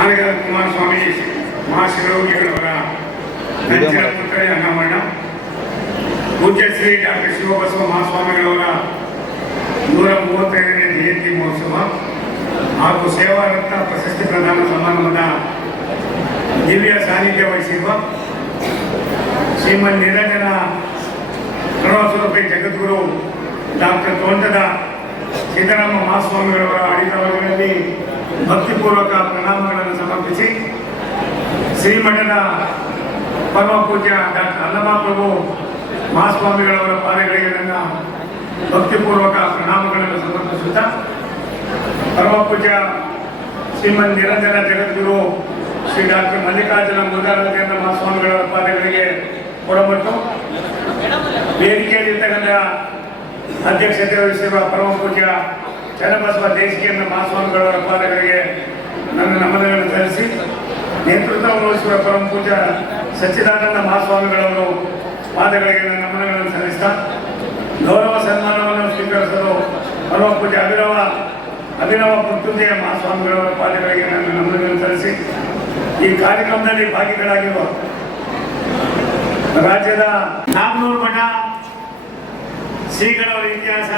ಆನಗರ ಕುಮಾರಸ್ವಾಮಿ ಮಹಾಶಿವಯೋಗಿಗಳವರ ನೆಚ್ಚಿನ ಪುತ್ರ ಅನ್ನಮಣ್ಣ ಪೂಜ್ಯ ಶ್ರೀ ಡಾಕ್ಟರ್ ಶಿವಬಸವ ಮಹಾಸ್ವಾಮಿಗಳವರ ನೂರ ಮೂವತ್ತೈದನೇ ಜಯಂತಿ ಮಹೋತ್ಸವ ಹಾಗೂ ಸೇವಾರತ್ನ ಪ್ರಶಸ್ತಿ ಪ್ರದಾನ ಸಮಾರಂಭದ ದಿವ್ಯ ಸಾನ್ನಿಧ್ಯ ವಹಿಸಿರುವ ಶ್ರೀಮನ್ ನಿರಂಜನ ಪ್ರವಾಸೋಪಿ ಜಗದ್ಗುರು ಡಾಕ್ಟರ್ ತೋಂಟದ ಸಿದ್ದರಾಮ ಮಹಾಸ್ವಾಮಿಗಳವರ ಆಡಳಿತದಲ್ಲಿ ಭಕ್ತಿಪೂರ್ವಕ ಪ್ರಣಾಮಗಳನ್ನು ಸಮರ್ಪಿಸಿ ಶ್ರೀಮಠದ ಪರಮ ಪೂಜ್ಯ ಡಾಕ್ಟರ್ ಅಲ್ಲಮಪ್ರಭು ಮಹಾಸ್ವಾಮಿಗಳವರ ಪಾದಗಳಿಗೆ ನನ್ನ ಭಕ್ತಿಪೂರ್ವಕ ಪ್ರಣಾಮಗಳನ್ನು ಸಮರ್ಪಿಸುತ್ತಾ ಪರಮ ಪೂಜ್ಯ ಶ್ರೀಮನ್ ನಿರಂಜನ ಜಗದ್ಗುರು ಶ್ರೀ ಡಾಕ್ಟರ್ ಮಲ್ಲಿಕಾರ್ಜುನ ಮುರುಘಾನಂದ ಮಹಾಸ್ವಾಮಿಗಳವರ ಪಾದಗಳಿಗೆ ಕೊಡಮಟ್ಟು ವೇದಿಕೆಯಲ್ಲಿರ್ತಕ್ಕಂಥ ಅಧ್ಯಕ್ಷತೆ ವಹಿಸಿರುವ ಪರಮ ಪೂಜ್ಯ ಚನ್ನಬಸವ ದೇಶಿಕೆಯನ್ನ ಮಹಾಸ್ವಾಮಿಗಳವರ ಪಾದಗಳಿಗೆ ನನ್ನ ನಮನಗಳನ್ನು ಸಲ್ಲಿಸಿ, ನೇತೃತ್ವ ವಹಿಸುವ ಪರಮ ಪೂಜ ಸಚ್ಚಿದಾನಂದ ಮಹಾಸ್ವಾಮಿಗಳವರು ಪಾದಗಳಿಗೆ ನನ್ನ ನಮನಗಳನ್ನು ಸಲ್ಲಿಸ್ತಾ, ಗೌರವ ಸನ್ಮಾನವನ್ನು ಸ್ವೀಕರಿಸಲು ಪರಮ ಪೂಜೆ ಅಭಿನವ ಅಭಿನವ ಮೃತ್ಯುಂಜಯ ಮಹಾಸ್ವಾಮಿಗಳವರ ಪಾದಗಳಿಗೆ ನನ್ನ ನಮನಗಳನ್ನು ಸಲ್ಲಿಸಿ, ಈ ಕಾರ್ಯಕ್ರಮದಲ್ಲಿ ಭಾಗಿಗಳಾಗಿರುವ ರಾಜ್ಯದ ನಾಮನೂರು ಮಠ ಶ್ರೀಗಳವರ ಇತಿಹಾಸ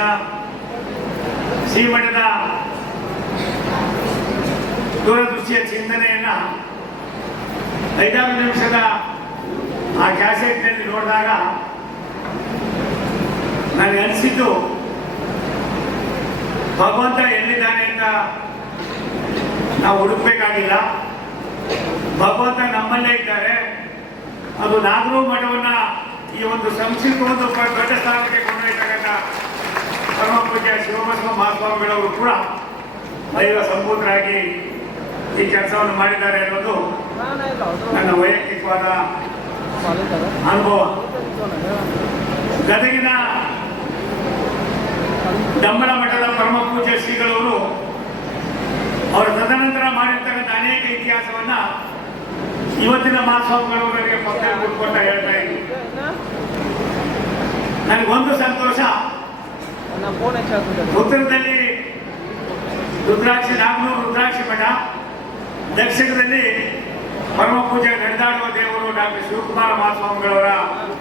ಶ್ರೀಮಠದ ದೂರದೃಷ್ಟಿಯ ಚಿಂತನೆಯನ್ನ ಐದಾರು ನಿಮಿಷದ ಆ ಕ್ಯಾಸೆಟ್ನಲ್ಲಿ ನೋಡಿದಾಗ ನನಗೆ ಅನಿಸಿದ್ದು, ಭಗವಂತ ಎಲ್ಲಿದ್ದಾನೆ ಅಂತ ನಾವು ಹುಡುಕ್ಬೇಕಾಗಿಲ್ಲ. ಭಗವಂತ ನಮ್ಮಲ್ಲೇ ಇದ್ದಾರೆ. ಅದು ನಾಗರೂ ಮಠವನ್ನ ಈ ಒಂದು ಪ- ದೊಡ್ಡ ಸ್ಥಾನಕ್ಕೆ ಕೊಂಡೊಯ್ತಕ್ಕಂಥ ಪರಮ ಪೂಜ್ಯ ಶಿವಬಸವ ಮಹಾಸ್ವಾಮಿಗಳವರು ಕೂಡ ದೈವ ಸಂಪೂರ್ಣರಾಗಿ ಈ ಕೆಲಸವನ್ನು ಮಾಡಿದ್ದಾರೆ ಅನ್ನೋದು ನನ್ನ ವೈಯಕ್ತಿಕವಾದ ಅನುಭವ. ಗದಗಿನ ದಮ್ಮನ ಮಠದ ಪರಮ ಪೂಜ್ಯ ಶ್ರೀಗಳವರು ಅವರ ತದನಂತರ ಮಾಡಿರ್ತಕ್ಕಂಥ ಅನೇಕ ಇತಿಹಾಸವನ್ನ ಇವತ್ತಿನ ಮಹಾಸ್ವಾಮಿಗಳವರಿಗೆ ಪತ್ರ ಕೊಟ್ಟ ಹೇಳ್ತಾ ಇದ್ದೀನಿ. ನನಗೊಂದು ಸಂತೋಷ. ಉತ್ತರದಲ್ಲಿ ರುದ್ರಾಕ್ಷಿ ನಾಗನೂರು ರುದ್ರಾಕ್ಷಿ ಮಠ ದಕ್ಷಿಣದಲ್ಲಿ ಪರಮ ಪೂಜೆ ನಡೆದಾಡುವ ದೇವರು ಡಾಕ್ಟರ್ ಶಿವಕುಮಾರ ಮಹಾಸ್ವಾಮಿಗಳವರ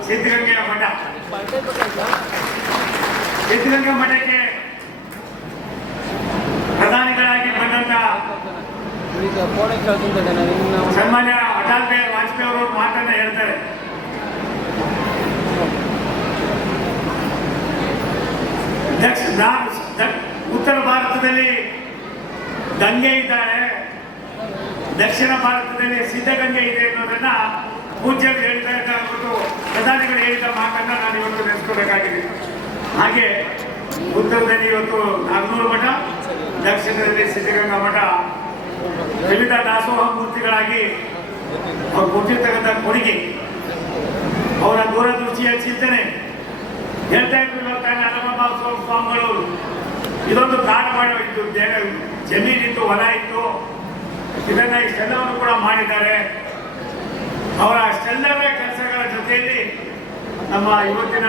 ಸಿದ್ಧಗಂಗೆಯ ಮಠ. ಸಿದ್ಧಗಂಗಾ ಮಠಕ್ಕೆ ಪ್ರಧಾನಿಗಳಾಗಿ ಬಂದಂತ ಸನ್ಮಾನ್ಯ ಅಟಲ್ ಬಿಹಾರಿ ವಾಜಪೇಯಿ ಅವರು ಮಾತನ್ನ ಹೇಳ್ತಾರೆ. ದಕ್ಷಿಣ ಉತ್ತರ ಭಾರತದಲ್ಲಿ ಗಂಗೆ ಇದ್ದಾರೆ. ದಕ್ಷಿಣ ಭಾರತದಲ್ಲಿ ಸಿದ್ಧಗಂಗೆ ಇದೆ ಅನ್ನೋದನ್ನ ಪೂಜ್ಯರು ಅಂದ್ಬಿಟ್ಟು ಪ್ರಧಾನಿಗಳು ಹೇಳಿದ ಮಾತನ್ನ ನಾನು ಇವತ್ತು ನೆನೆಸ್ಕೋಬೇಕಾಗಿದೆ ಹಾಗೆ ಉತ್ತರದಲ್ಲಿ ಇವತ್ತು ನಾಗನೂರು ಮಠ, ದಕ್ಷಿಣದಲ್ಲಿ ಸಿದ್ಧಗಂಗಾ ಮಠ ವಿವಿಧ ದಾಸೋಹ ಮೂರ್ತಿಗಳಾಗಿ ಅವ್ರು ಕೊಟ್ಟಿರ್ತಕ್ಕಂಥ ಕೊಡುಗೆ, ಅವರ ದೂರದೃಷ್ಟಿಯ ಚಿಂತನೆ. ಹೇಳ್ತಾ ಇದ್ರು ಅಲ್ಲಮಪ್ಪ ಸ್ವಾಮಿಗಳು ಇದೊಂದು ಮಾಡೋ ಇತ್ತು ಜಮೀನಿತ್ತು, ಹೊಲ ಇತ್ತು. ಇದನ್ನ ಇಷ್ಟೆಲ್ಲವನ್ನು ಕೂಡ ಮಾಡಿದ್ದಾರೆ. ಅವರ ಅಷ್ಟೆಲ್ಲವೇ ಕೆಲಸಗಳ ಜೊತೆಯಲ್ಲಿ ನಮ್ಮ ಇವತ್ತಿನ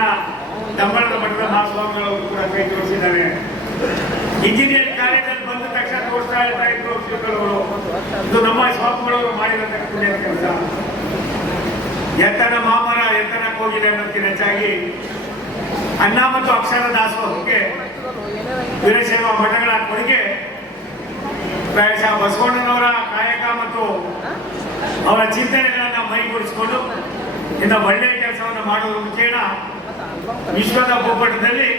ಡಂಬಳದ ಮಠದ ಮಹಾಸ್ವಾಮಿಗಳು ಕೂಡ ಕೈ ತೋರಿಸಿದ್ದಾರೆ ಇಂಜಿನಿಯರ್ ಕಾಲೇಜಲ್ಲಿ ಬಂದ ತಕ್ಷಣ ತೋರಿಸ್ತಾ ಇರ್ತಾ ಇದ್ರು ಶ್ರೀಗಳವರು ಇದು ನಮ್ಮ ಸ್ವಾಮಿಗಳವರು ಮಾಡಿದಂತ ಪುಣ್ಯ ಕೆಲಸ. ಎತ್ತನ ಮಾಮರ ಎತ್ತನ ಹೋಗಿದೆ ಅನ್ನೋದಕ್ಕೆ ಹೆಚ್ಚಾಗಿ ಅನ್ನ ಮತ್ತು ಅಕ್ಷರ ದಾಸೋಹಕ್ಕೆ ವೀರಶೈವ ಮಠಗಳ ಕೊಡುಗೆ ಪ್ರಾಯಶಃ ಬಸವಣ್ಣನವರ ಕಾಯಕ ಮತ್ತು ಅವರ ಚಿಂತನೆಗಳನ್ನ ಮೈಗೂಡಿಸಿಕೊಂಡು ಇಂಥ ಒಳ್ಳೆಯ ಕೆಲಸವನ್ನು ಮಾಡುವ ಮುಖೇನ ವಿಶ್ವದ ಭೂಪಟದಲ್ಲಿ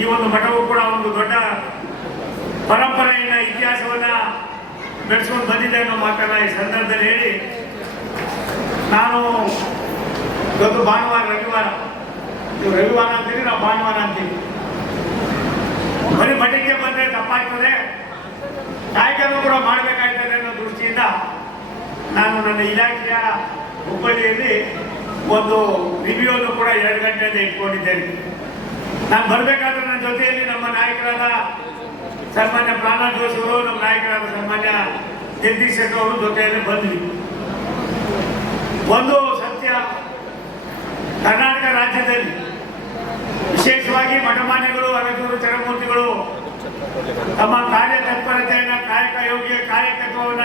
ಈ ಒಂದು ಮಠವು ಕೂಡ ಒಂದು ದೊಡ್ಡ ಪರಂಪರೆಯನ್ನ, ಇತಿಹಾಸವನ್ನ ಬೆಳೆಸ್ಕೊಂಡು ಬಂದಿದೆ ಅನ್ನೋ ಮಾತನ್ನ ಈ ಸಂದರ್ಭದಲ್ಲಿ ಹೇಳಿ. ನಾನು ಇವತ್ತು ಭಾನುವಾರ, ರವಿವಾರ ನೀವು ರವಿವಾರ ಅಂತೀರಿ, ನಾವು ಭಾನುವಾರ ಅಂತೀವಿ ಬರೀ ಮಠಕ್ಕೆ ಬಂದ್ರೆ ತಪ್ಪಾಗ್ತದೆ. ಕಾಯಕನೂ ಕೂಡ ಮಾಡಬೇಕಾಗ್ತದೆ ಅನ್ನೋ ದೃಷ್ಟಿಯಿಂದ ನಾನು ನನ್ನ ಇಲಾಖೆಯ ಹುಬ್ಬಳ್ಳಿಯಲ್ಲಿ ಒಂದು ರಿವ್ಯೂ ಅನ್ನು ಕೂಡ ಎರಡು ಗಂಟೆಯಿಂದ ಇಟ್ಕೊಂಡಿದ್ದೇನೆ. ನಾನು ಬರಬೇಕಾದ್ರೆ ನನ್ನ ಜೊತೆಯಲ್ಲಿ ನಮ್ಮ ನಾಯಕರಾದ ಸನ್ಮಾನ್ಯ ಪ್ರಾಣ ಜೋಶಿ ಅವರು, ನಮ್ಮ ನಾಯಕರಾದ ಸನ್ಮಾನ್ಯ ಜಗದೀಶ್ ಶೆಟ್ಟಿ ಅವರು ಜೊತೆಯಲ್ಲಿ ಬಂದ್ವಿ. ಒಂದು ಸತ್ಯ ಕರ್ನಾಟಕ ರಾಜ್ಯದಲ್ಲಿ ವಿಶೇಷವಾಗಿ ಮಠಮಾನ್ಯಗಳು ಅರಜೂರು ಚರಮೂರ್ತಿಗಳು ತಮ್ಮ ಕಾರ್ಯ ತತ್ಪರತೆಯನ್ನ ಕಾಯಕ ಯೋಗ್ಯ ಕಾರ್ಯಕತ್ವವನ್ನ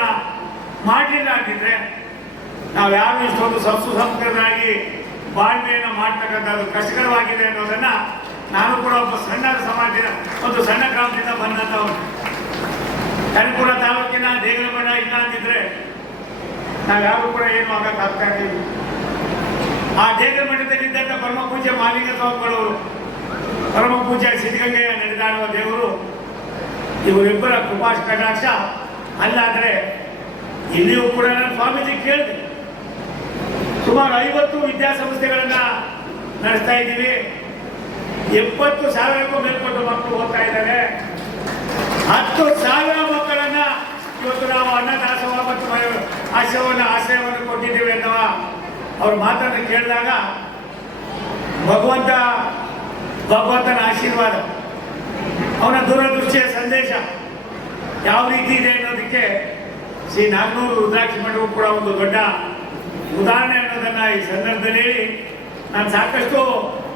ಮಾಡಲಿಲ್ಲ ಅಂತಿದ್ರೆ ನಾವು ಯಾರು ಇಷ್ಟೊಂದು ಸಂಸ್ಕೃ ಸಂಸ್ಕೃತರಾಗಿ ಬಾಳ್ಮೆಯನ್ನು ಮಾಡ್ತಕ್ಕಂಥದ್ದು ಕಷ್ಟಕರವಾಗಿದೆ ಅನ್ನೋದನ್ನ ನಾನು ಕೂಡ ಒಬ್ಬ ಸಣ್ಣ ಸಮಾಜದ, ಒಂದು ಸಣ್ಣ ಗ್ರಾಮದಿಂದ ಬಂದಂಥವನು ಕನಕಪುರ ತಾಲೂಕಿನ ದೇಗರಮಠ ಇಲ್ಲ ಅಂತಿದ್ರೆ ನಾವ್ಯಾರು ಕೂಡ ಏನು ಆಗಕ್ಕಾಗ್ತಾ ಇದ್ದೀವಿ ಆ ದೇಗರ ಮಠದಲ್ಲಿದ್ದಂಥ ಪರಮ ಪೂಜ್ಯ ಮಾಲಿಂಗ ಸ್ವಾಮಿಗಳವರು ಪರಮ ಪೂಜ್ಯ ಸಿದ್ಧಗಂಗೆಯ ನಡೆದಾಡುವ ದೇವರು, ಇವರಿಬ್ಬರ ಕೃಪಾಶ್ ಕಟಾಕ್ಷ ಅಲ್ಲಾದ್ರೆ ಇಲ್ಲಿಯೂ ಕೂಡ ನಾನು ಸ್ವಾಮೀಜಿ ಕೇಳಿದೆ. ಸುಮಾರು ಐವತ್ತು ವಿದ್ಯಾಸಂಸ್ಥೆಗಳನ್ನ ನಡೆಸ್ತಾ ಇದ್ದೀವಿ. ಎಪ್ಪತ್ತು ಸಾವಿರಕ್ಕೂ ಮೇಲ್ಪಟ್ಟು ಮಕ್ಕಳು ಓದ್ತಾ ಇದ್ದಾರೆ. ಹತ್ತು ಸಾವಿರ ಮಕ್ಕಳನ್ನ ಇವತ್ತು ನಾವು ಅನ್ನದಾಸೋಹ ಮತ್ತು ಮ- ಆಶ್ರಯವನ್ನು ಆಶ್ರಯವನ್ನು ಕೊಟ್ಟಿದ್ದೇವೆ ಅನ್ನುವ ಅವ್ರ ಮಾತನ್ನು ಕೇಳಿದಾಗ ಭಗವಂತ ಭಗವಂತನ ಆಶೀರ್ವಾದ, ಅವನ ದೂರದೃಷ್ಟಿಯ ಸಂದೇಶ ಯಾವ ರೀತಿ ಇದೆ ಅನ್ನೋದಕ್ಕೆ ಶ್ರೀ ನಾಗನೂರು ರುದ್ರಾಕ್ಷಿ ಮಠವು ಕೂಡ ಒಂದು ದೊಡ್ಡ ಉದಾಹರಣೆ ಅನ್ನೋದನ್ನ ಈ ಸಂದರ್ಭದಲ್ಲಿ ಹೇಳಿ ನಾನು ಸಾಕಷ್ಟು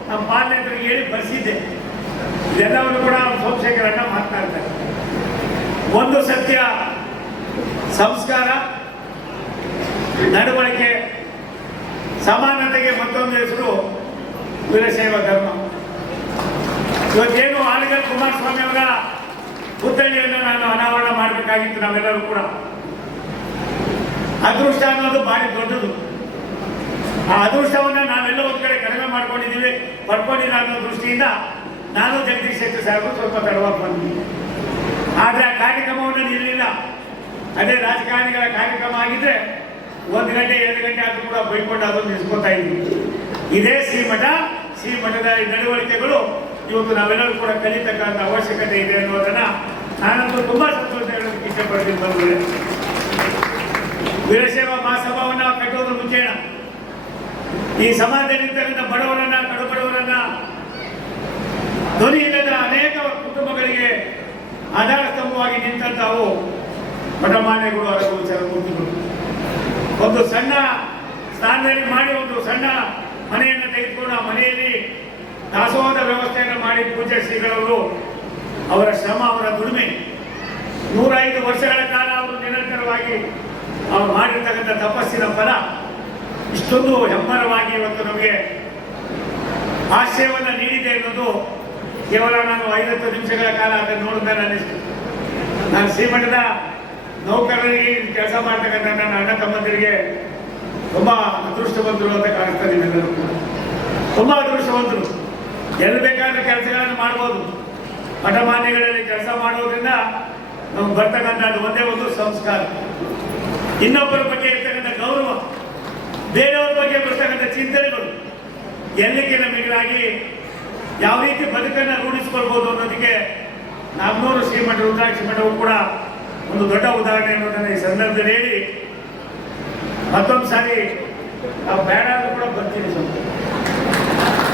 ನಮ್ಮ ಪಾಲನೆತರಿಗೆ ಹೇಳಿ ಬರೆಸಿದ್ದೆ. ಇದೆಲ್ಲವನ್ನು ಕೂಡ ನಮ್ಮ ಮಾತನಾಡ್ತಾರೆ ಒಂದು ಸತ್ಯ, ಸಂಸ್ಕಾರ, ನಡವಳಿಕೆ ಸಮಾನತೆಗೆ ಮತ್ತೊಂದು ಹೆಸರು ವೀರಶೈವ ಧರ್ಮ. ಇವತ್ತೇನು ಆಲಿಗಲ್ ಕುಮಾರಸ್ವಾಮಿ ಅವರ ಪುತ್ಥಳಿಯನ್ನು ನಾನು ಅನಾವರಣ ಮಾಡಬೇಕಾಗಿತ್ತು ನಾವೆಲ್ಲರೂ ಕೂಡ. ಅದೃಷ್ಟ ಅನ್ನೋದು ಭಾರಿ ದೊಡ್ಡದು. ಆ ಅದೃಷ್ಟವನ್ನು ನಾವೆಲ್ಲ ಒಂದು ಕಡೆ ಕಡಿಮೆ ಮಾಡ್ಕೊಂಡಿದ್ದೀವಿ. ಪಡ್ಕೊಂಡಿಲ್ಲ ಅನ್ನೋ ದೃಷ್ಟಿಯಿಂದ ನಾನು ಜಗದೀಶ್ ಶೆಟ್ಟಿ ಸಾಹೇಬರು ಸ್ವಲ್ಪ ತಡವಾಗಿ ಬಂದಿದ್ದೀನಿ ಆದರೆ ಆ ಕಾರ್ಯಕ್ರಮವನ್ನು ನಿಲ್ಲಿಲ್ಲ. ಅದೇ ರಾಜಕಾರಣಿಗಳ ಕಾರ್ಯಕ್ರಮ ಆಗಿದ್ರೆ ಒಂದು ಗಂಟೆ, ಎರಡು ಗಂಟೆ ಆದ್ರೂ ಕೂಡ ಬೈಕೊಂಡು ಅದನ್ನು ನಿಲ್ಸ್ಕೊತಾ ಇದ್ವಿ. ಇದೇ ಶ್ರೀಮಠ, ಶ್ರೀಮಠದ ನಡವಳಿಕೆಗಳು ಇವತ್ತು ನಾವೆಲ್ಲರೂ ಕೂಡ ಕಲಿತಕ್ಕಂಥ ಅವಶ್ಯಕತೆ ಇದೆ ಅನ್ನೋದನ್ನ ನಾನಂತೂ ತುಂಬಾ ಸಂತೋಷ ಹೇಳೋದಕ್ಕೆ ಇಷ್ಟಪಡ್ತೀನಿ ಬಂದ್ರೆ ವೀರಶೈವ ಮಹಾಸಭಾವನ್ನ ಕಟ್ಟೋದು ಮುಂಚೆನ ಈ ಸಮಾಜದಲ್ಲಿರ್ತಕ್ಕಂಥ ಬಡವರನ್ನ, ಕಡುಬಡವರನ್ನ, ಧ್ವನಿ ಇಲ್ಲದ ಅನೇಕ ಕುಟುಂಬಗಳಿಗೆ ಆಧಾರ ಸ್ತಂಭವಾಗಿ ನಿಂತಾವು ಮಠಮಾನ್ಯಗಳು ಹಾಗೂ ಚರಮೂರ್ತಿಗಳು. ಒಂದು ಸಣ್ಣ ಸ್ಥಾನದಲ್ಲಿ ಮಾಡಿ ಒಂದು ಸಣ್ಣ ಮನೆಯನ್ನು ತೆಗೆದುಕೊಂಡು ಆ ಮನೆಯಲ್ಲಿ ದಾಸೋಹದ ವ್ಯವಸ್ಥೆಯನ್ನು ಮಾಡಿ ಪೂಜೆ ಶ್ರೀಗಳವರು ಅವರ ಶ್ರಮ, ಅವರ ದುಡಿಮೆ ನೂರೈದು ವರ್ಷಗಳ ಕಾಲ ಅವರು ನಿರಂತರವಾಗಿ ಅವರು ಮಾಡಿರ್ತಕ್ಕಂಥ ತಪಸ್ಸಿನ ಫಲ ಇಷ್ಟೊಂದು ಹೆಮ್ಮರವಾಗಿ ಇವತ್ತು ನಮಗೆ ಆಶ್ರಯವನ್ನು ನೀಡಿದೆ ಅನ್ನೋದು ಕೇವಲ ನಾನು ಐವತ್ತು ನಿಮಿಷಗಳ ಕಾಲ ಅದನ್ನು ನೋಡಿದ ನಾನು ನಾನು ಶ್ರೀಮಠದ ನೌಕರರಿಗೆ ಕೆಲಸ ಮಾಡ್ತಕ್ಕಂಥ ನನ್ನ ಅಣ್ಣ ತಮ್ಮಂದಿರಿಗೆ ತುಂಬಾ ಅದೃಷ್ಟವಂತರು ಅಂತ ಕಾಣಿಸ್ತಾರೆ ಕೂಡ. ತುಂಬಾ ಅದೃಷ್ಟವಂತರು. ಎಲ್ಲಿ ಬೇಕಾದ್ರೆ ಕೆಲಸಗಳನ್ನು ಮಾಡ್ಬೋದು. ಮಠಮಾನ್ಯಗಳಲ್ಲಿ ಕೆಲಸ ಮಾಡೋದ್ರಿಂದ ನಮ್ಗೆ ಬರ್ತಕ್ಕಂಥದ್ದು ಒಂದೇ ಒಂದು ಸಂಸ್ಕಾರ. ಇನ್ನೊಬ್ಬರ ಬಗ್ಗೆ ಇರ್ತಕ್ಕಂಥ ಗೌರವ. ಬೇರೆಯವ್ರ ಬಗ್ಗೆ ಬರ್ತಕ್ಕಂಥ ಚಿಂತನೆಗಳು. ಎಲ್ಲಿಗೆ ನಮಗಾಗಿ ಯಾವ ರೀತಿ ಬದುಕನ್ನು ರೂಢಿಸ್ಕೊಳ್ಬೋದು ಅನ್ನೋದಕ್ಕೆ ನಾಲ್ನೂರು ಶ್ರೀಮಠ, ರುದ್ರಾಕ್ಷಿ ಮಠವು ಕೂಡ ಒಂದು ದೊಡ್ಡ ಉದಾಹರಣೆ ಅನ್ನೋದನ್ನು ಈ ಸಂದರ್ಭದಲ್ಲಿ ಹೇಳಿ. ಮತ್ತೊಂದು ಸಾರಿ, ನಾವು ಬೇಡ ಅಂದ್ರೆ ಕೂಡ ಬರ್ತೀವಿ ಸ್ವಲ್ಪ.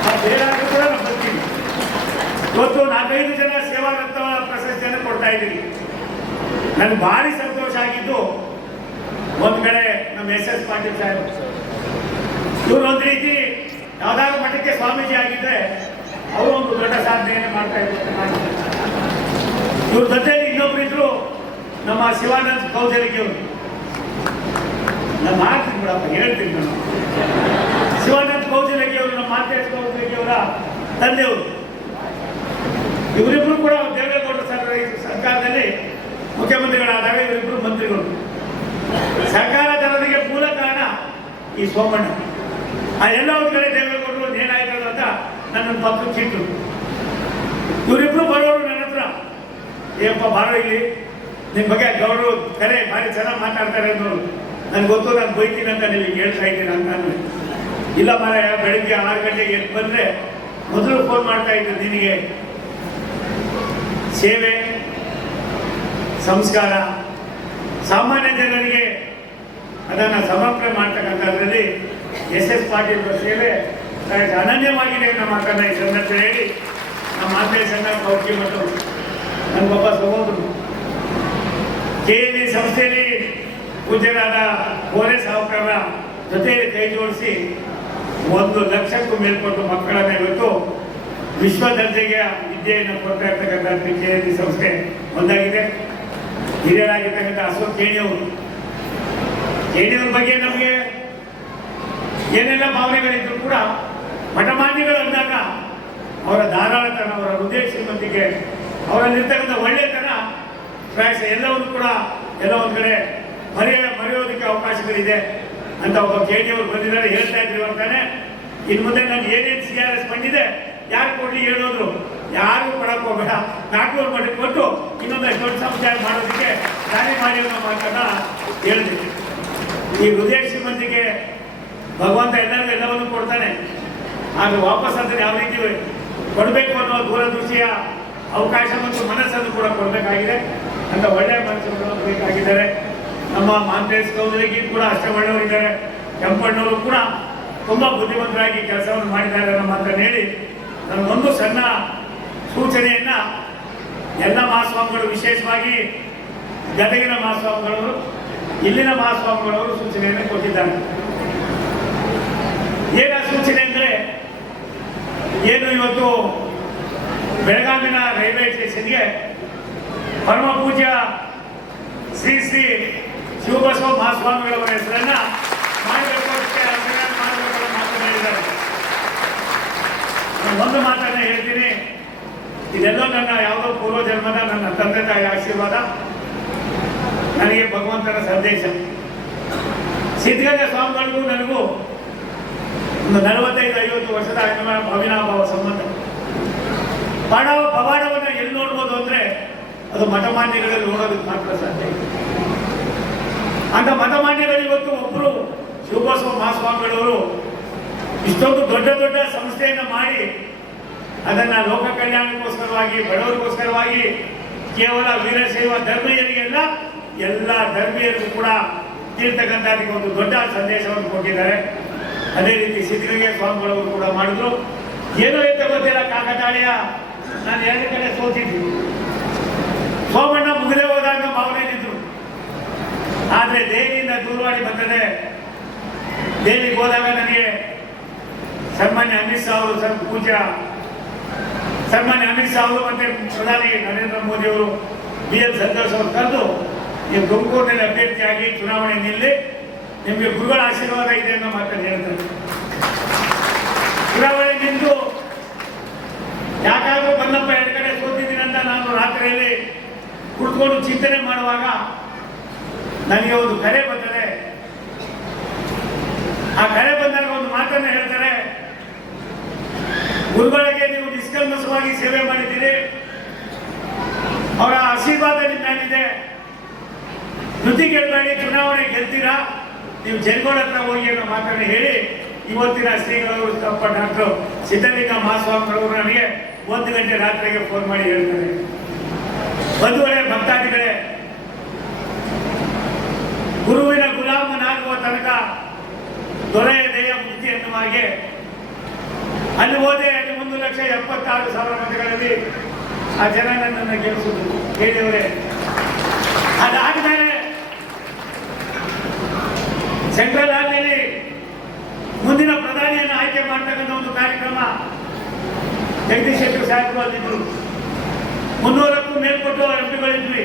ನಾವು ಬೇಡ ಕೂಡ ನಾವು ಬರ್ತೀವಿ. ಇವತ್ತು ನಾಲ್ಕೈದು ಜನ ಸೇವಾ ರತ್ನ ಪ್ರಶಸ್ತಿಯನ್ನು ಕೊಡ್ತಾ ಇದ್ದೀವಿ. ನನಗೆ ಭಾರಿ ಸಂತೋಷ ಆಗಿದ್ದು ಒಂದ್ ಕಡೆ ನಮ್ಮ ಎಸ್ ಎಸ್ ಪಾಟೀಲ್ ಸಾಹೇಬ್ ಇವರು ಒಂದು ರೀತಿ ಯಾವ್ದಾದ್ರು ಮಠಕ್ಕೆ ಸ್ವಾಮೀಜಿ ಆಗಿದ್ರೆ ಅವರು ಒಂದು ದೊಡ್ಡ ಸಾಧನೆಯನ್ನು ಮಾಡ್ತಾ ಇದ್ದಾರೆ ಇವ್ರ ಜೊತೆ ಇನ್ನೊಬ್ರು ನಮ್ಮ ಶಿವಾನಂದ್ ಕೌಜಲಿಗೆ ಅವರು ನಾನು ಮಾಡ್ತೀನಿ ಬಿಡಪ್ಪ, ಹೇಳ್ತೀನಿ ನಾನು. ಶಿವಾನಂದ್ ಕೌಜಲಗಿಯವರು ನಮ್ಮ ಮಾತೇಶ್ ಕೌಜಲಗಿಯವರ ತಂದೆಯವರು. ಇವರಿಬ್ರು ಕೂಡ ದೇವೇಗೌಡ ಸರ್ ಸರ್ಕಾರದಲ್ಲಿ ಮುಖ್ಯಮಂತ್ರಿಗಳಾದಾಗ ಇವರಿಬ್ರು ಮಂತ್ರಿಗಳು. ಸರ್ಕಾರ ಜನರಿಗೆ ಮೂಲ ಕಾರಣ ಈ ಸೋಮಣ್ಣ. ಆ ಎಲ್ಲ ಒಂದು ಕಡೆ ದೇವೇಗೌಡರು ಏನಾಯ್ತು ಅಂತ ನನ್ನ ಪಕ್ಕಕ್ಕೆ ಇಟ್ಟು ಇವರಿಬ್ರು ಬರೋರು ನನ್ನ ಹತ್ರ. ಏನಪ್ಪ ಬಾರೋ ಇಲ್ಲಿ. ನಿಮ್ ಬಗ್ಗೆ ಗೌರವ ಕರೆ ಭಾರಿ ಚೆನ್ನಾಗಿ ಮಾತಾಡ್ತಾರೆ ಅನ್ನೋರು. ನನ್ಗೆ ಗೊತ್ತು, ನಾನು ಬೈತೀನಿ ಅಂತ ನೀವು ಹೇಳ್ತಾ ಇದ್ದೀನಿ ಅಂತ. ಇಲ್ಲ ಮಾರಾಯ, ಬೆಳಿಗ್ಗೆ ಆರು ಗಂಟೆಗೆ ಎದ್ದು ಬಂದ್ರೆ ಮೊದಲು ಫೋನ್ ಮಾಡ್ತಾ ಇದ್ದೆ ನಿನಗೆ. ಸೇವೆ, ಸಂಸ್ಕಾರ. ಸಾಮಾನ್ಯ ಜನರಿಗೆ ಅದನ್ನು ಸಮರ್ಪಣೆ ಮಾಡ್ತಕ್ಕಂಥದ್ರಲ್ಲಿ ಎಸ್ ಎಸ್ ಪಾಟೀಲ್ ಸೇವೆ ಅನನ್ಯವಾಗಿದೆ ನಮ್ಮ ಮಾತನ್ನ ಈ ಹೇಳಿ. ನಮ್ಮ ಮಾತೆ ಸಂಘ ಕೌಕಿ ಮತ್ತು ನನಗೊಬ್ಬ ಸಹೋದರರು ಕೆ ಎಲ್ ಇ ಸಂಸ್ಥೆಯಲ್ಲಿ ಪೂಜ್ಯರಾದ ಕೋರೆ ಸಾಹುಕಾರ ಜೊತೆಯಲ್ಲಿ ಕೈ ಜೋಡಿಸಿ ಒಂದು ಲಕ್ಷಕ್ಕೂ ಮೇಲ್ಪಟ್ಟು ಮಕ್ಕಳನ್ನ ಇವತ್ತು ವಿಶ್ವ ದರ್ಜೆಗೆ ವಿದ್ಯೆಯನ್ನು ಕೊಡ್ತಾ ಇರ್ತಕ್ಕಂಥ ಕೆ ಎಲ್ ಸಂಸ್ಥೆ ಒಂದಾಗಿದೆ. ಹಿರಿಯರಾಗಿರ್ತಕ್ಕಂಥ ಅಶೋಕ್ ಕೇಣಿಯವರು ಜೆಡಿಎಸ್ ಬಗ್ಗೆ ನಮಗೆ ಏನೆಲ್ಲ ಭಾವನೆಗಳಿದ್ರು ಕೂಡ ಮಠಮಾನ್ಯಗಳು ಅಂದಾಗ ಅವರ ಧಾರಾಳತನ, ಅವರ ಶ್ರೀಮಂತಿಕೆ ಅವರಲ್ಲಿರ್ತಕ್ಕಂಥ ಒಳ್ಳೆತನ ಪ್ರಾಯಶಃ ಎಲ್ಲವನ್ನು ಕೂಡ ಎಲ್ಲ ಒಂದು ಕಡೆ ಮರೆಯ, ಮರೆಯೋದಕ್ಕೆ ಅವಕಾಶಗಳಿದೆ ಅಂತ ಒಬ್ಬ ಕೆ ಡಿ ಅವರು ಬಂದಿದ್ದಾರೆ, ಹೇಳ್ತಾ ಇದ್ರು ಅಂತಾನೆ ಇನ್ನು ಮುಂದೆ ನಾನು ಏನೇನು ಸಿ ಆರ್ ಎಸ್ ಬಂದಿದೆ, ಯಾರು ಕೊಡ್ಲಿ ಹೇಳೋದ್ರು? ಯಾರು ಕೊಡಕ್ ಹೋಗಬೇಡ. ನಾಲ್ಕೂರು ಮಠಕ್ಕೆ ಕೊಟ್ಟು ಇನ್ನೊಂದು ದೊಡ್ಡ ಸಮುದಾಯ ಮಾಡೋದಕ್ಕೆ ದಾರಿ ಮಾಡಿ ಅನ್ನೋ ಮಾತನ್ನ ಹೇಳಿದೆ ಈ ಹೃದಯ ಶ್ರೀಮಂತಿಗೆ ಭಗವಂತ ಎಲ್ಲರಿಗೂ ಎಲ್ಲವನ್ನು ಕೊಡ್ತಾನೆ. ಆಗ ವಾಪಸ್ ಅಂತ ಯಾವ ರೀತಿ ಕೊಡಬೇಕು ಅನ್ನೋ ದೂರದೃಷ್ಟಿಯ ಅವಕಾಶ ಮತ್ತು ಮನಸ್ಸನ್ನು ಕೂಡ ಕೊಡಬೇಕಾಗಿದೆ. ಅಂತ ಒಳ್ಳೆಯ ಮನಸ್ಸುಗಳು ಬೇಕಾಗಿದ್ದಾರೆ. ನಮ್ಮ ಮಾಂತೇಶ್ ಕೌದರಿಗೆ ಕೂಡ ಅಷ್ಟೇ ಒಳ್ಳೆಯವರಿದ್ದಾರೆ ಕೆಂಪಣ್ಣವರು ಕೂಡ ತುಂಬಾ ಬುದ್ಧಿವಂತರಾಗಿ ಕೆಲಸವನ್ನು ಮಾಡಿದ್ದಾರೆ ನಮ್ಮ ಅಂತ ಹೇಳಿ. ನನಗೊಂದು ಸಣ್ಣ ಸೂಚನೆಯನ್ನ ಎಲ್ಲ ಮಹಾಸ್ವಾಮಿಗಳು ವಿಶೇಷವಾಗಿ ಗದಗಿನ ಮಹಾಸ್ವಾಮಿಗಳವರು, ಇಲ್ಲಿನ ಮಹಾಸ್ವಾಮಿಗಳವರು ಸೂಚನೆಯನ್ನು ಕೊಟ್ಟಿದ್ದಾರೆ. ಏನ ಸೂಚನೆ ಅಂದ್ರೆ ಏನು ಇವತ್ತು ಬೆಳಗಾವಿನ ರೈಲ್ವೆ ಸ್ಟೇಷನ್ಗೆ ಪರಮ ಪೂಜ್ಯ, ಶ್ರೀ ಶ್ರೀ ಶಿವಬಸವ ಮಹಾಸ್ವಾಮಿಗಳವರ ಹೆಸರನ್ನ ಒಂದು ಮಾತನ್ನ ಹೇಳ್ತೀನಿ. ಇದೆಲ್ಲ ನನ್ನ ಯಾವುದೋ ಪೂರ್ವ ಜನ್ಮದ ನನ್ನ ತಂದೆ ತಾಯಿ ಆಶೀರ್ವಾದ, ನನಗೆ ಭಗವಂತನ ಸಂದೇಶ. ಸಿದ್ಧಗಂಗಾ ಸ್ವಾಮಿಗಳಿಗೂ ನನಗೂ ಒಂದು ನಲವತ್ತೈದು, ಐವತ್ತು ವರ್ಷದ ಅಭಿಮಾನ ಅವಿನಾಭಾವ ಸಂಬಂಧ. ಪಡವ, ಪವಾಡವನ್ನು ಎಲ್ಲಿ ನೋಡ್ಬೋದು? ಅದು ಮಠಮಾನ್ಯಗಳಲ್ಲಿ ನೋಡೋದಕ್ಕೆ ಮಾತ್ರ ಸಾಧ್ಯ ಅಂತ ಮಠಮಾನ್ಯಗಳು ಇವತ್ತು ಒಬ್ಬರು ಶಿವಬಸವ ಮಹಾಸ್ವಾಮಿಗಳವರು ಇಷ್ಟೊಂದು ದೊಡ್ಡ ದೊಡ್ಡ ಸಂಸ್ಥೆಯನ್ನು ಮಾಡಿ ಅದನ್ನ ಲೋಕ ಕಲ್ಯಾಣಕ್ಕೋಸ್ಕರವಾಗಿ, ಬಡವರಿಗೋಸ್ಕರವಾಗಿ, ಕೇವಲ ವೀರಶೈವ ಧರ್ಮೀಯರಿಗೆಲ್ಲ ಎಲ್ಲ ಧರ್ಮೀಯರಿಗೂ ಕೂಡ ತೀರ್ತಕ್ಕಂಥ ಅದಕ್ಕೆ ಒಂದು ದೊಡ್ಡ ಸಂದೇಶವನ್ನು ಕೊಟ್ಟಿದ್ದಾರೆ. ಅದೇ ರೀತಿ ಸಿದ್ಧಗಂಗೆ ಸ್ವಾಮಿಗಳವರು ಕೂಡ ಮಾಡಿದ್ರು. ಏನೋ ಗೊತ್ತಿಲ್ಲ ಕಾಕತಾಳೀಯ. ನಾನು ಎರಡು ಕಡೆ ಸೋತಿದ್ದೆ ಸೋಮಣ್ಣ ಮುಗಿದೇ ಹೋದಾಗ ಭಾವನೆಯಲ್ಲಿದ್ರು ಆದರೆ ದೇವಿಯಿಂದ ದೂರವಾಣಿ ಬರ್ತದೆ ದೇವಿಗೆ ಹೋದಾಗ ನನಗೆ ಸನ್ಮಾನ್ಯ ಅಮಿತ್ ಶಾ ಅವರು ಸರ್ ಪೂಜಾ ಸನ್ಮಾನ್ಯ ಅಮಿತ್ ಶಾ ಅವರು ಮತ್ತೆ ಪ್ರಧಾನಿ ನರೇಂದ್ರ ಮೋದಿ ಅವರು ಬಿ ಎಲ್ ಸಂತೋಷ್ ಅವರು ಕರೆದು ನೀವು ತುಮಕೂರಿನಲ್ಲಿ ಅಭ್ಯರ್ಥಿಯಾಗಿ ಚುನಾವಣೆ ನಿಲ್ಲಿ, ನಿಮಗೆ ಗುರುಗಳ ಆಶೀರ್ವಾದ ಇದೆ ಅನ್ನೋ ಮಾತನ್ನು ಹೇಳ್ತಾರೆ. ಚುನಾವಣೆ ನಿಂತು ಯಾಕಾದ್ರೂ ಬಂದಪ್ಪ ಎರಡು ಕಡೆ ಸೋತಿದ್ದೀನಿ ಅಂತ ನಾನು ರಾತ್ರಿಯಲ್ಲಿ ಕುಳಿತುಕೊಂಡು ಚಿಂತನೆ ಮಾಡುವಾಗ ನನಗೆ ಒಂದು ಕರೆ ಬರ್ತದೆ ಆ ಕರೆ ಬಂದಾಗ ಒಂದು ಮಾತನ್ನು ಹೇಳ್ತಾರೆ. ಗುರುಗಳಿಗೆ ನೀವು ನಿಷ್ಕಲ್ಮಸವಾಗಿ ಸೇವೆ ಮಾಡಿದ್ದೀರಿ. ಅವರ ಆಶೀರ್ವಾದ ನಿಮ್ಮ ಶ್ರುತಿ ಗೆಲ್ಬೇಡಿ ಚುನಾವಣೆ ಗೆಲ್ತೀರಾ? ನೀವು ಜನಗಳ ಹತ್ರ ಹೋಗಿ ಅನ್ನೋ ಮಾತನ್ನು ಹೇಳಿ ಇವತ್ತಿನ ತಪ್ಪ ಡಾಕ್ಟರ್ ಸಿದ್ಧಲಿಂಗ ಮಹಾಸ್ವಾಮಿಗಳವರು ನನಗೆ ಒಂದು ಗಂಟೆ ರಾತ್ರಿಗೆ ಫೋನ್ ಮಾಡಿ ಹೇಳ್ತಾರೆ. ಬಂಧುಗಳೇ ಭಕ್ತಾದಿಗಳೇ, ಗುರುವಿನ ಗುಲಾಮನಾಗುವ ತನಕ ದೊರೆಯದೆಯ ಮುಕ್ತಿ ಹಾಗೆ ಅಲ್ಲಿ ಹೋದೆ ಅಲ್ಲಿ ಒಂದು ಲಕ್ಷ ಎಪ್ಪತ್ತಾರು ಸಾವಿರ ಮತಗಳಲ್ಲಿ ಆ ಜನ ನನ್ನನ್ನು ಗೆಲ್ಲಿಸುದು ಹೇಳಿದವರೇ ಅದಾದ್ಮೇಲೆ ಸೆಂಟ್ರಲ್ ಹಾಲ್ನಲ್ಲಿ ಮುಂದಿನ ಪ್ರಧಾನಿಯನ್ನು ಆಯ್ಕೆ ಮಾಡ್ತಕ್ಕಂಥ ಒಂದು ಕಾರ್ಯಕ್ರಮ ಜಗದೀಶ್ ಶೆಟ್ಟರ್ ಸಾಹೇಬರು ಅಲ್ಲಿದ್ರು ಮುನ್ನೂರಕ್ಕೂ ಮೇಲ್ಪಟ್ಟು ಎಂ ಪಿಗಳಿದ್ವಿ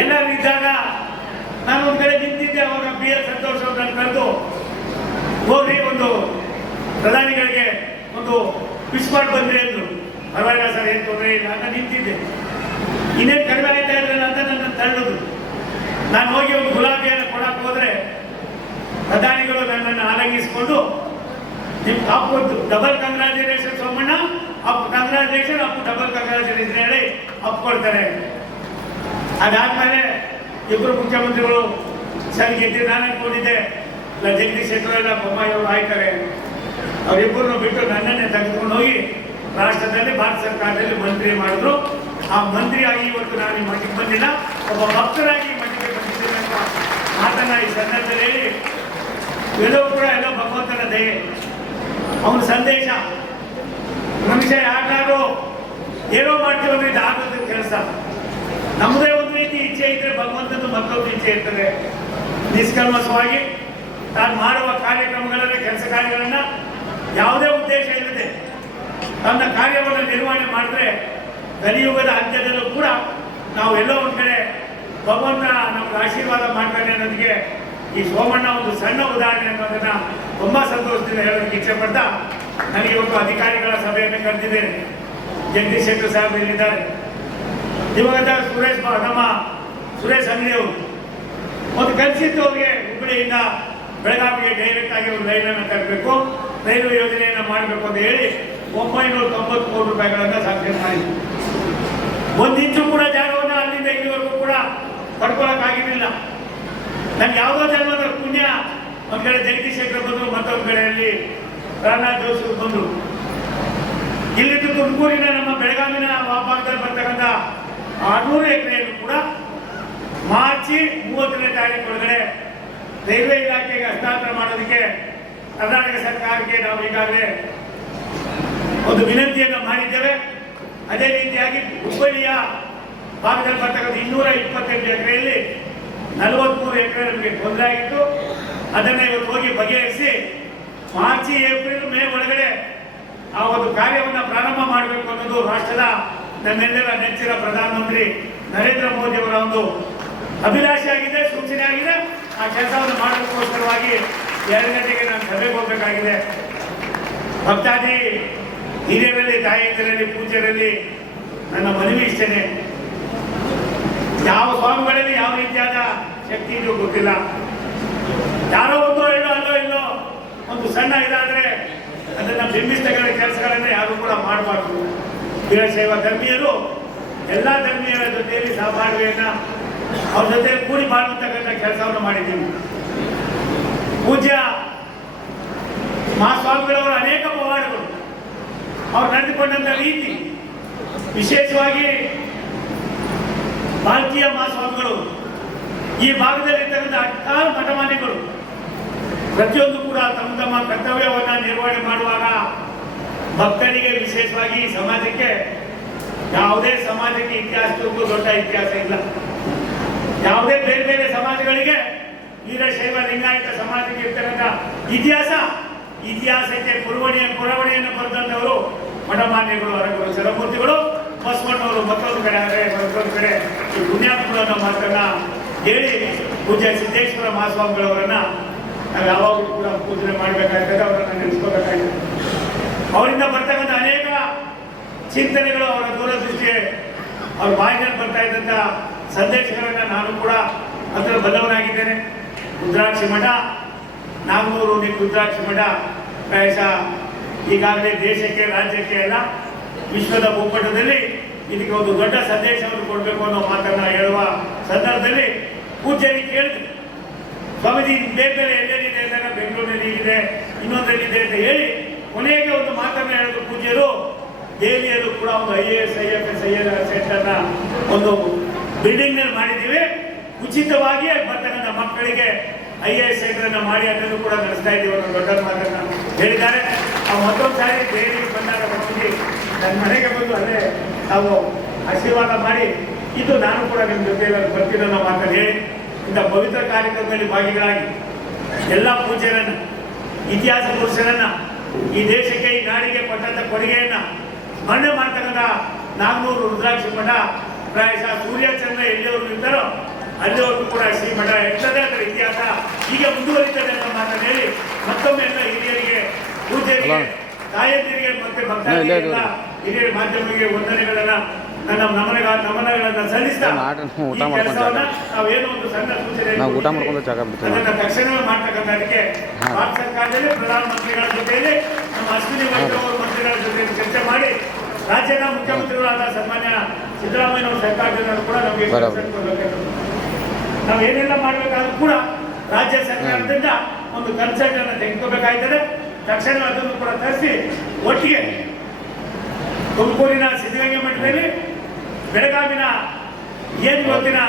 ಎಲ್ಲರೂ ಇದ್ದಾಗ ನಾನು ಒಂದು ಕಡೆ ನಿಂತಿದ್ದೆ, ಅವರ ಬಿ ಎಸ್ ಸಂತೋಷ್ ಅವ್ರನ್ನ ಕರೆದು ಹೋಗಿ ಒಂದು ಪ್ರಧಾನಿಗಳಿಗೆ ಒಂದು ವಿಶ್ ಮಾಡಿ ಬಂದ್ರಿ ಅಂದ್ರು. ಪರವಾಗಿಲ್ಲ ಸರ್, ಏನು ತೊಂದರೆ ಇಲ್ಲ ಅಂತ ನಿಂತಿದ್ದೆ. ಇನ್ನೇನು ಕಡಿಮೆ ಆಯ್ತಾ ಇರಲಿಲ್ಲ ಅಂತ ನನ್ನ ತಳ್ಳಿದ್ರು ನಾನು ಹೋಗಿ ಒಂದು ಗುಲಾಬಿಯನ್ನು ಕೊಡಕ್ಕೆ ಹೋದ್ರೆ ಪ್ರಧಾನಿಗಳು ನನ್ನನ್ನು ಆಲಂಗಿಸಿಕೊಂಡು ನಿಮ್ಮ ಕಾಪು ಡಬಲ್ ಕಂಗ್ರಾಚುಲೇಷನ್ ಸೋಮಣ್ಣ ಅಪ್ ಕಂಗ್ರಾಚುಲೇಷನ್ ಅಪ್ಪು ಡಬಲ್ ಕಂಗ್ರಾಚುಲೇಷನ್ ಹೇಳಿ ಅಪ್ಕೊಳ್ತಾರೆ ಅದಾದ್ಮೇಲೆ ಇಬ್ಬರು ಮುಖ್ಯಮಂತ್ರಿಗಳು ಸರ್ ಗೆದ್ದು ನಾನು ಅನ್ಕೊಂಡಿದ್ದೆ. ಇಲ್ಲ, ಜಗದೀಶ್ ಶೆಟ್ಟರ್ ಎಲ್ಲ ಬೊಮ್ಮಾಯಿ ಅವರು ಆಯ್ತಾರೆ. ಅವರಿಬ್ಬರನ್ನು ಬಿಟ್ಟು ನನ್ನನ್ನೇ ತೆಗೆದುಕೊಂಡು ಹೋಗಿ ರಾಷ್ಟ್ರದಲ್ಲಿ ಭಾರತ ಸರ್ಕಾರದಲ್ಲಿ ಮಂತ್ರಿ ಮಾಡಿದ್ರು. ಆ ಮಂತ್ರಿಯಾಗಿ ಇವತ್ತು ನಾನು ಈ ಮಠಕ್ಕೆ ಬಂದಿಲ್ಲ. ಒಬ್ಬ ಭಕ್ತರಾಗಿ ಮಠಕ್ಕೆ ಬಂದಿದ್ದೇನೆ ಅಂತ ಮಾತನ್ನ ಈ ಸಂದರ್ಭದಲ್ಲಿ ಹೇಳಿ. ಎಲ್ಲವೂ ಕೂಡ ಎಲ್ಲೋ ಭಗವಂತನ ದಯೆ. ಅವನ ಸಂದೇಶ. ಮನುಷ್ಯ ಯಾಕಾದ್ರೂ ಏನೋ ಮಾಡ್ತೀವಿ ಅಂದ್ರೆ ಇದು ಆಗೋದು ಕೆಲಸ ನಮ್ಮದೇ ಒಂದು ರೀತಿ ಇಚ್ಛೆ ಇದ್ರೆ ಭಗವಂತನ ಮತ್ತೊಂದು ಇಚ್ಛೆ ಇರ್ತದೆ. ನಿಷ್ಕಲ್ಮಸವಾಗಿ ತಾನು ಮಾಡುವ ಕಾರ್ಯಕ್ರಮಗಳಲ್ಲಿ ಕೆಲಸ ಕಾರ್ಯಗಳನ್ನ ಯಾವುದೇ ಉದ್ದೇಶ ಇಲ್ಲದೆ ತನ್ನ ಕಾರ್ಯವನ್ನು ನಿರ್ವಹಣೆ ಮಾಡಿದ್ರೆ ಕಲಿಯುಗದ ಅಂತ್ಯದಲ್ಲೂ ಕೂಡ ನಾವು ಎಲ್ಲೋ ಒಂದು ಕಡೆ ಭಗವಂತ ನಮ್ಗೆ ಆಶೀರ್ವಾದ ಮಾಡ್ತಾನೆ ಅನ್ನೋದಕ್ಕೆ ಈ ಸೋಮಣ್ಣ ಒಂದು ಸಣ್ಣ ಉದಾಹರಣೆ ಅನ್ನೋದನ್ನ ತುಂಬಾ ಸಂತೋಷದಿಂದ ಹೇಳೋದಕ್ಕೆ ಇಚ್ಛೆ ಪಡ್ತಾ ನನಗೆ ಇವತ್ತು ಅಧಿಕಾರಿಗಳ ಸಭೆಯನ್ನು ಕರೆದಿದ್ದೇನೆ. ಜಗದೀಶ್ ಶೆಟ್ಟರ್ ಸಾಹೇಬ್ ಇಲ್ಲಿದ್ದಾರೆ. ದಿವಂಗತ ಸುರೇಶ್ ನಮ್ಮ ಸುರೇಶ್ ಅಂಗಡಿ ಅವರು. ಒಂದು ಕಲಿಸಿದ್ದು ಅವ್ರಿಗೆ ಹುಬ್ಬಳ್ಳಿಯಿಂದ ಬೆಳಗಾವಿಗೆ ಡೈರೆಕ್ಟ್ ಆಗಿ ಒಂದು ರೈಲನ್ನು ತರಬೇಕು. ರೈಲು ಯೋಜನೆಯನ್ನು ಮಾಡಬೇಕು ಅಂತ ಹೇಳಿ ಒಂಬೈನೂರ ತೊಂಬತ್ಮೂರು ರೂಪಾಯಿಗಳನ್ನು ಸಾಧ್ಯ ಒಂದು ಕೂಡ ಜಾಗವನ್ನು ಅಲ್ಲಿಂದ ಇಲ್ಲಿವರೆಗೂ ಕೂಡ ಪಡ್ಕೊಳ್ಳೋಕ್ಕಾಗಿರಲಿಲ್ಲ ನನ್ಗೆ ಯಾವುದೋ ಜನ್ಮದ ಪುಣ್ಯ. ಒಂದು ಕಡೆ ಜಗದೀಶ್ ಶೆಟ್ಟರ್ ಬಂದರು, ಮತ್ತೊಂದು ಕಡೆಯಲ್ಲಿ ರಾಮನಾಥ್ ಜೋಶಿ ಬಂದರು. ಇಲ್ಲಿದ್ದು ತುಮಕೂರಿನ ನಮ್ಮ ಬೆಳಗಾವಿನ ವ್ಯಾಪಾರದಲ್ಲಿ ಬರ್ತಕ್ಕಂಥ ಆರ್ನೂರು ಎಕರೆಯನ್ನು ಕೂಡ ಮಾರ್ಚ್ ಮೂವತ್ತನೇ ತಾರೀಕು ಒಳಗಡೆ ರೈಲ್ವೆ ಇಲಾಖೆಗೆ ಹಸ್ತಾಂತರ ಮಾಡೋದಕ್ಕೆ ಕರ್ನಾಟಕ ಸರ್ಕಾರಕ್ಕೆ ನಾವು ಈಗಾಗಲೇ ಒಂದು ವಿನಂತಿಯನ್ನು ಮಾಡಿದ್ದೇವೆ. ಅದೇ ರೀತಿಯಾಗಿ ಹುಬ್ಬಳ್ಳಿಯ ಭಾಗದಲ್ಲಿ ಬರ್ತಕ್ಕಂಥ ಇನ್ನೂರ ಇಪ್ಪತ್ತೆಂಟು ಎಕರೆಯಲ್ಲಿ ನಲವತ್ಮೂರು ಎಕರೆ ನಮಗೆ ತೊಂದರೆ ಆಗಿತ್ತು. ಅದನ್ನು ಇವತ್ತು ಹೋಗಿ ಬಗೆಹರಿಸಿ ಮಾರ್ಚ್, ಏಪ್ರಿಲ್, ಮೇ ಒಳಗಡೆ ಆ ಒಂದು ಕಾರ್ಯವನ್ನು ಪ್ರಾರಂಭ ಮಾಡಬೇಕು ಅನ್ನೋದು ರಾಷ್ಟ್ರದ ನಮ್ಮೆಲ್ಲರ ನೆಚ್ಚಿನ ಪ್ರಧಾನಮಂತ್ರಿ ನರೇಂದ್ರ ಮೋದಿ ಅವರ ಒಂದು ಅಭಿಲಾಷೆ ಆಗಿದೆ, ಸೂಚನೆ ಆಗಿದೆ. ಆ ಕೆಲಸವನ್ನು ಮಾಡೋದಕ್ಕೋಸ್ಕರವಾಗಿ ಎರಡು ಗಂಟೆಗೆ ನಾನು ಸಭೆಗೆ ಹೋಗಬೇಕಾಗಿದೆ. ಭಕ್ತಾದಿ ಹಿರಿಯರಲ್ಲಿ ತಾಯಿಯಂದಿರಲ್ಲಿ ಪೂಜ್ಯರಲ್ಲಿ ನನ್ನ ಮನವಿ ಇಷ್ಟೇನೆ. ಯಾವ ಸ್ವಾಮಿಗಳಲ್ಲಿ ಯಾವ ರೀತಿಯಾದ ಶಕ್ತಿ ಇದು ಗೊತ್ತಿಲ್ಲ. ಯಾರೋ ಒಂದೋ ಹೇಳೋ ಅಲ್ಲೋ ಇಲ್ಲೋ, ಒಂದು ಸಣ್ಣ ಇದಾದ್ರೆ ಅದನ್ನ ಬಿಂಬಿಸ್ತಕ್ಕಂಥ ಕೆಲಸಗಳನ್ನ ಯಾರು ಕೂಡ ಮಾಡಬಾರ್ದು. ವೀರಶೈವ ಧರ್ಮೀಯರು ಎಲ್ಲ ಧರ್ಮೀಯರ ಜೊತೆಯಲ್ಲಿ ಸಹಬಾಳ್ವೆಯನ್ನು ಅವ್ರ ಜೊತೆ ಕೂಡಿ ಮಾಡುವಂತಕ್ಕಂಥ ಕೆಲಸವನ್ನು ಮಾಡಿದ್ದೀವಿ. ಪೂಜ್ಯ ಮಹಾಸ್ವಾಮಿಗಳವರ ಅನೇಕ ಪವಾಡಗಳು ಅವ್ರು ನಡೆದುಕೊಂಡಂತ ರೀತಿ ವಿಶೇಷವಾಗಿ ಭಾರತೀಯ ಮಹಾಸ್ವಾಮಿಗಳು ಈ ಭಾಗದಲ್ಲಿರ್ತಕ್ಕಂಥ ಹತ್ತಾರು ಮಠಮಾನ್ಯಗಳು ಪ್ರತಿಯೊಂದು ಕೂಡ ತಮ್ಮ ತಮ್ಮ ಕರ್ತವ್ಯವನ್ನ ನಿರ್ವಹಣೆ ಮಾಡುವಾಗ ಭಕ್ತರಿಗೆ ವಿಶೇಷವಾಗಿ ಈ ಸಮಾಜಕ್ಕೆ ಯಾವುದೇ ಸಮಾಜಕ್ಕೆ ಇತಿಹಾಸಕ್ಕೂ ದೊಡ್ಡ ಇತಿಹಾಸ ಇಲ್ಲ. ಯಾವುದೇ ಬೇರೆ ಬೇರೆ ಸಮಾಜಗಳಿಗೆ ವೀರಶೈವ ಲಿಂಗಾಯತ ಸಮಾಜಕ್ಕೆ ಇರ್ತಕ್ಕಂಥ ಇತಿಹಾಸ, ಇತಿಹಾಸಕ್ಕೆ ಪುರವಣಿಯ ಪುರವಣಿಯನ್ನು ಬರೆದಂಥವರು ಮಠಮಾನ್ಯಗಳು ಅರಗರು ಚರಮೂರ್ತಿಗಳು ಬಸವಣ್ಣವರು ಮತ್ತೊಂದು ಕಡೆ ಆದರೆ ಮತ್ತೊಂದು ಕಡೆ ಈ ಪುಣ್ಯಾತ್ಮಗಳು ಅನ್ನೋ ಮಾತನ್ನ ಹೇಳಿ ಪೂಜ್ಯ ಸಿದ್ದೇಶ್ವರ ಮಹಾಸ್ವಾಮಿಗಳವರನ್ನ ನಾವು ಯಾವಾಗಲೂ ಕೂಡ ಪೂಜನೆ ಮಾಡಬೇಕಾಗ್ತದೆ, ಅವರನ್ನ ನೆನೆಸ್ಕೋಬೇಕಾಗಿದೆ ಅವರಿಂದ ಬರ್ತಕ್ಕಂಥ ಅನೇಕ ಚಿಂತನೆಗಳು ಅವರ ದೂರದೃಷ್ಟಿ ಅವ್ರ ಬಾಯಿನಲ್ಲಿ ಬರ್ತಾ ಇದ್ದಂಥ ಸಂದೇಶಗಳನ್ನು ನಾನು ಕೂಡ ಅದರ ಬಲ್ಲವನಾಗಿದ್ದೇನೆ ರುದ್ರಾಕ್ಷಿ ಮಠ ನಾಗೂರು ನಿ ರುದ್ರಾಕ್ಷಿ ಮಠ, ಪ್ರಾಯಶಃ ಈಗಾಗಲೇ ದೇಶಕ್ಕೆ, ರಾಜ್ಯಕ್ಕೆ ಎಲ್ಲ ವಿಶ್ವದ ಭೂಪಟದಲ್ಲಿ ಇದಕ್ಕೆ ಒಂದು ದೊಡ್ಡ ಸಂದೇಶವನ್ನು ಕೊಡಬೇಕು ಅನ್ನೋ ಮಾತನ್ನ ಹೇಳುವ ಸಂದರ್ಭದಲ್ಲಿ ಪೂಜೆಯಲ್ಲಿ ಕೇಳಿದ್ರು ಸ್ವಾಮೀಜಿ ಬೇರೆ ಬೇರೆ ಎಲ್ಲೆಲ್ಲಿದೆ ಅಂದಾಗ ಬೆಂಗಳೂರಿನಲ್ಲಿ ಇದೆ, ಇನ್ನೊಂದರಲ್ಲಿದೆ ಅಂತ ಹೇಳಿ ಕೊನೆಗೆ ಒಂದು ಮಾತನ್ನ ಹೇಳಿದ್ರು ಪೂಜ್ಯರು ದೆಹಲಿಯಲ್ಲೂ ಕೂಡ ಒಂದು I A S I F S I L ಒಂದು ಬಿಲ್ಡಿಂಗ್ನಲ್ಲಿ ಮಾಡಿದ್ದೀವಿ. ಉಚಿತವಾಗಿ ಬರ್ತಕ್ಕಂಥ ಮಕ್ಕಳಿಗೆ ಐ ಎ ಎಸ್ ಸೆಂಟರ್ನ ಮಾಡಿ ಅದನ್ನು ಕೂಡ ನಡೆಸ್ತಾ ಇದ್ದೀವಿ ಅನ್ನೋ ದೊಡ್ಡ ಮಾತನ್ನ ಹೇಳಿದ್ದಾರೆ. ನಾವು ಮತ್ತೊಂದು ಸಾರಿ ದೆಹಲಿಗೆ ಬಂದಾಗ ಬರ್ತೀವಿ. ನನ್ನ ಮನೆಗೆ ಬಂದು ಅಲ್ಲೇ ನಾವು ಆಶೀರ್ವಾದ ಮಾಡಿ, ಇದು ನಾನು ಕೂಡ ನಿಮ್ಮ ಜೊತೆಯಲ್ಲಿ ಬರ್ತೀನಿ ಮಾತನ್ನು ಹೇಳಿ, ಇಂಥ ಪವಿತ್ರ ಕಾರ್ಯಕ್ರಮದಲ್ಲಿ ಭಾಗಿಗಳಾಗಿ ಎಲ್ಲ ಪೂಜೆಗಳನ್ನು ಇತಿಹಾಸ ಪುರುಷರನ್ನ ಈ ದೇಶಕ್ಕೆ, ಈ ನಾಡಿಗೆ ಕೊಟ್ಟಂತ ಕೊಡುಗೆಯನ್ನ ಮಣ್ಣೆ ಮಾಡ್ತಕ್ಕಂಥ ನಾಗನೂರು ರುದ್ರಾಕ್ಷಿ ಮಠ, ಪ್ರಾಯಶಃ ಸೂರ್ಯಚಂದ್ರ ಎಲ್ಲಿಯವರು ಇದ್ದಾರೋ ಅಲ್ಲಿವರೆಗೂ ಕೂಡ ಶ್ರೀ ಮಠ ಇರ್ತದೆ ಅದರ ಇತಿಹಾಸ ಈಗ ಮುಂದುವರಿತದೆ ಅಂತ ಮಾತನ್ನು ಹೇಳಿ ಮತ್ತೊಮ್ಮೆ ಎಲ್ಲ ಹಿರಿಯರಿಗೆ ಪೂಜೆಗೆ ತಾಯಂದಿರಿಗೆ ಮತ್ತೆ ಭಕ್ತರಿಗೆ ಹಿರಿಯರ ಮಾಧ್ಯಮಗಳಿಗೆ ವಂದನೆಗಳನ್ನ ನನ್ನ ನಮನಗಳ ನಮನಗಳನ್ನ ಸಲ್ಲಿಸ್ತಾ ಊಟ ಮಾಡ್ಕೊಂಡು. ನಾವೇನು ಒಂದು ಸಣ್ಣ ಸೂಚನೆ ನಾವು ಊಟ ಮಾಡ್ಕೊಂಡು ಜಾಗ ಬಿಡ್ತೀವಿ. ಅದನ್ನ ತಕ್ಷಣವೇ ಮಾಡ್ತಕ್ಕಂಥದಕ್ಕೆ ಅದಕ್ಕೆ ಭಾರತ ಸರ್ಕಾರದಲ್ಲಿ ಪ್ರಧಾನಮಂತ್ರಿಗಳ ಜೊತೆಯಲ್ಲಿ ನಮ್ಮ ಅಶ್ವಿನಿ ವೈದ್ಯ ಅವರ ಮಂತ್ರಿಗಳ ಜೊತೆ ಚರ್ಚೆ ಮಾಡಿ ರಾಜ್ಯದ ಮುಖ್ಯಮಂತ್ರಿಗಳಾದ ಸನ್ಮಾನ್ಯ ಸಿದ್ದರಾಮಯ್ಯ ಅವರ ಸರ್ಕಾರದಿಂದ ಕೂಡ ನಮಗೆ. ನಾವು ಏನೆಲ್ಲ ಮಾಡಬೇಕಾದ್ರೂ ಕೂಡ ರಾಜ್ಯ ಸರ್ಕಾರದಿಂದ ಒಂದು ಕನ್ಸಲ್ಟ್ ಅನ್ನು ತೆಗೆದುಕೋಬೇಕಾಯ್ತದೆ ತಕ್ಷಣ ಅದನ್ನು ಕೂಡ ತರಿಸಿ ಒಟ್ಟಿಗೆ ತುಮಕೂರಿನ ಸಿದ್ಧಗಂಗೆ ಮಠದಲ್ಲಿ ಬೆಳಗಾವಿನ ಏನು ಇವತ್ತಿನ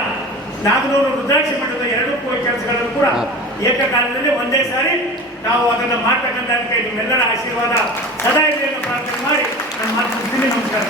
ನಾಗನೂರು ರುದ್ರಾಕ್ಷಿ ಮಠದ ಎರಡು ಕೆಲಸಗಳನ್ನು ಕೂಡ. ಏಕಕಾಲದಲ್ಲಿ ಒಂದೇ ಸಾರಿ ನಾವು ಅದನ್ನು ಮಾಡ್ತಕ್ಕಂಥ ನಿಮ್ಮೆಲ್ಲರ ಆಶೀರ್ವಾದ ಸದಾ ಇದೆಯನ್ನು ಪ್ರಾರ್ಥನೆ ಮಾಡಿ ನಮ್ಮ ಮಾತು. ನಮಸ್ಕಾರ